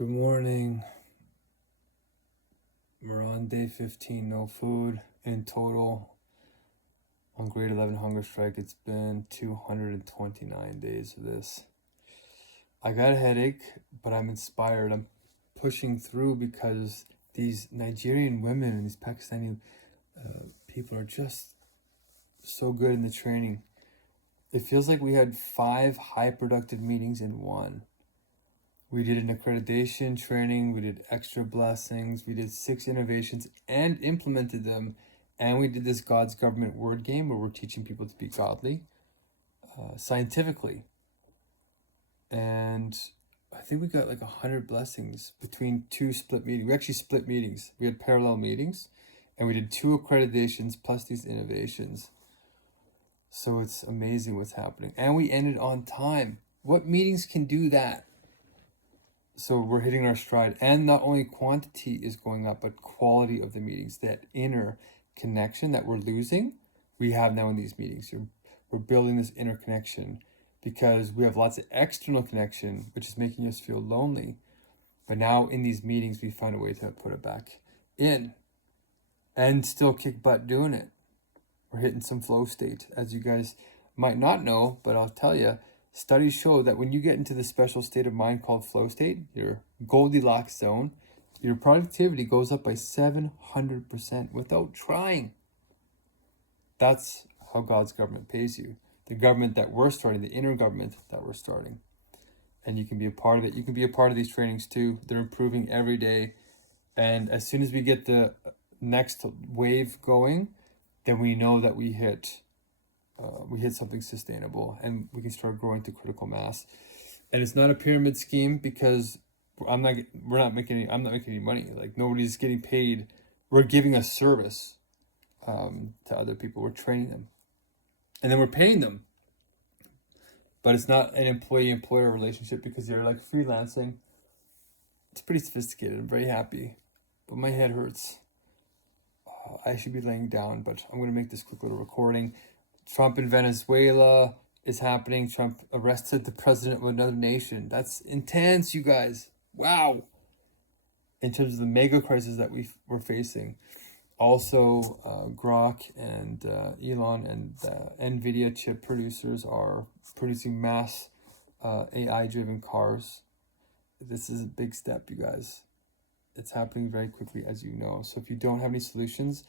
Good morning. We're on day 15, no food. In total, on grade 11 hunger strike, it's been 229 days of this. I got a headache, but I'm inspired. I'm pushing through because these Nigerian women and these Pakistani people are just so good in the training. It feels like we had 5 high productive meetings in one. We did an accreditation training, we did extra blessings, we did 6 innovations and implemented them. And we did this God's government word game where we're teaching people to be godly, scientifically. And I think we got like 100 blessings between 2 split meetings. We actually split meetings. We had parallel meetings and we did 2 accreditations plus these innovations. So it's amazing what's happening. And we ended on time. What meetings can do that? So we're hitting our stride, and not only quantity is going up, but quality of the meetings, that inner connection that we're losing, we have now in these meetings. We're building this inner connection because we have lots of external connection, which is making us feel lonely. But now in these meetings, we find a way to put it back in and still kick butt doing it. We're hitting some flow state, as you guys might not know, but I'll tell you, studies show that when you get into the special state of mind called flow state, your Goldilocks zone, your productivity goes up by 700% without trying. That's how God's government pays you. The government that we're starting, the inner government that we're starting. And you can be a part of it. You can be a part of these trainings too. They're improving every day. And as soon as we get the next wave going, then we know that we hit something sustainable and we can start growing to critical mass. And it's not a pyramid scheme because I'm not making any money. Like, nobody's getting paid. We're giving a service to other people. We're training them and then we're paying them. But it's not an employee-employer relationship because they're like freelancing. It's pretty sophisticated. I'm very happy, but my head hurts. I should be laying down, but I'm going to make this quick little recording. Trump in Venezuela is happening. Trump arrested the president of another nation. That's intense, you guys. Wow. In terms of the mega crisis that we're facing. Also, Grok and Elon and NVIDIA chip producers are producing mass AI-driven cars. This is a big step, you guys. It's happening very quickly, as you know. So if you don't have any solutions,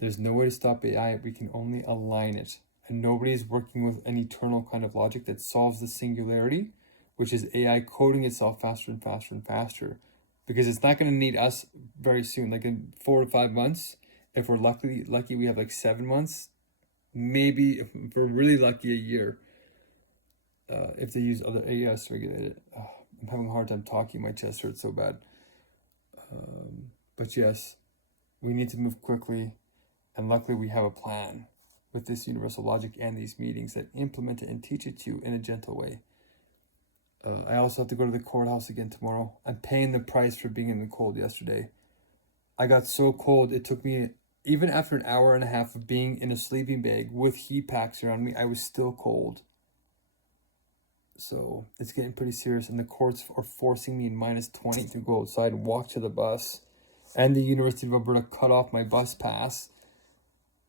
there's no way to stop AI. We can only align it. And nobody's working with an eternal kind of logic that solves the singularity, which is AI coding itself faster and faster and faster. Because it's not going to need us very soon. Like in 4 to 5 months, if we're lucky we have like 7 months. Maybe if we're really lucky, a year. If they use other AIs to regulate it. I'm having a hard time talking. My chest hurts so bad. But yes, we need to move quickly, and luckily we have a plan with this universal logic and these meetings that implement it and teach it to you in a gentle way. I also have to go to the courthouse again tomorrow. I'm paying the price for being in the cold yesterday. I got so cold, it took me, even after an hour and a half of being in a sleeping bag with heat packs around me, I was still cold. So it's getting pretty serious, and the courts are forcing me in -20 to go outside and walk to the bus. And the University of Alberta cut off my bus pass.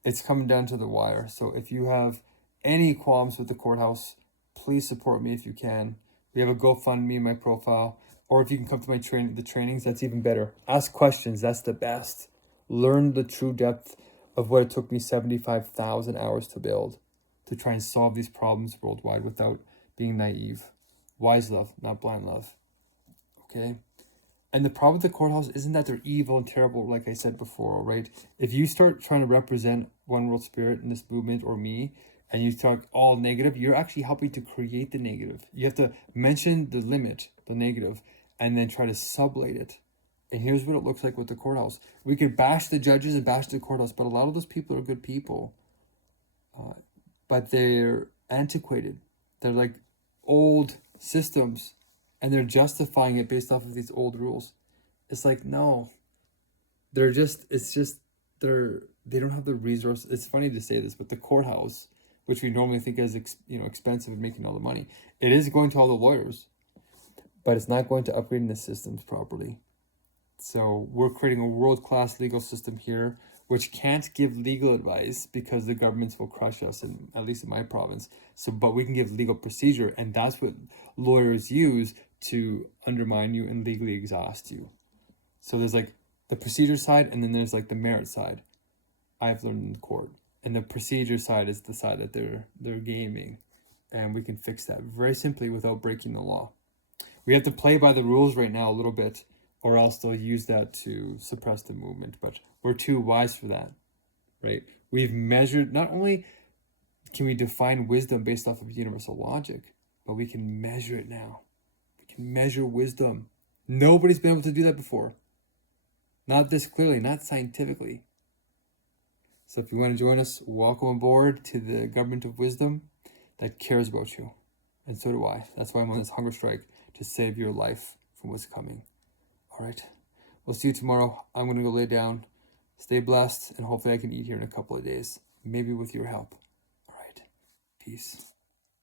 It's coming down to the wire. So if you have any qualms with the courthouse, please support me if you can. We have a GoFundMe in my profile. Or if you can come to my the trainings, that's even better. Ask questions, that's the best. Learn the true depth of what it took me 75,000 hours to build, to try and solve these problems worldwide without being naive. Wise love, not blind love. Okay? And the problem with the courthouse isn't that they're evil and terrible, like I said before, right? If you start trying to represent One World Spirit in this movement or me, and you talk all negative, you're actually helping to create the negative. You have to mention the limit, the negative, and then try to sublate it. And here's what it looks like with the courthouse. We could bash the judges and bash the courthouse, but a lot of those people are good people. But they're antiquated. They're like old systems, and they're justifying it based off of these old rules. It's like, no, they don't have the resources. It's funny to say this, but the courthouse, which we normally think is expensive and making all the money, it is going to all the lawyers. but it's not going to upgrading the systems properly. So we're creating a world-class legal system here, which can't give legal advice because the governments will crush us, in, at least in my province. So, but we can give legal procedure, and that's what lawyers use to undermine you and legally exhaust you. So there's like the procedure side, and then there's like the merit side. I've learned in court, and the procedure side is the side that they're gaming, and we can fix that very simply without breaking the law. We have to play by the rules right now a little bit, or else they'll use that to suppress the movement. But we're too wise for that, right? We've measured, not only can we define wisdom based off of universal logic, but we can measure it now. We can measure wisdom. Nobody's been able to do that before. Not this clearly, not scientifically. So if you want to join us, welcome aboard to the government of wisdom that cares about you. And so do I. That's why I'm on this hunger strike, to save your life from what's coming. All right. We'll see you tomorrow. I'm going to go lay down. Stay blessed, and hopefully I can eat here in a couple of days, maybe with your help. All right. Peace.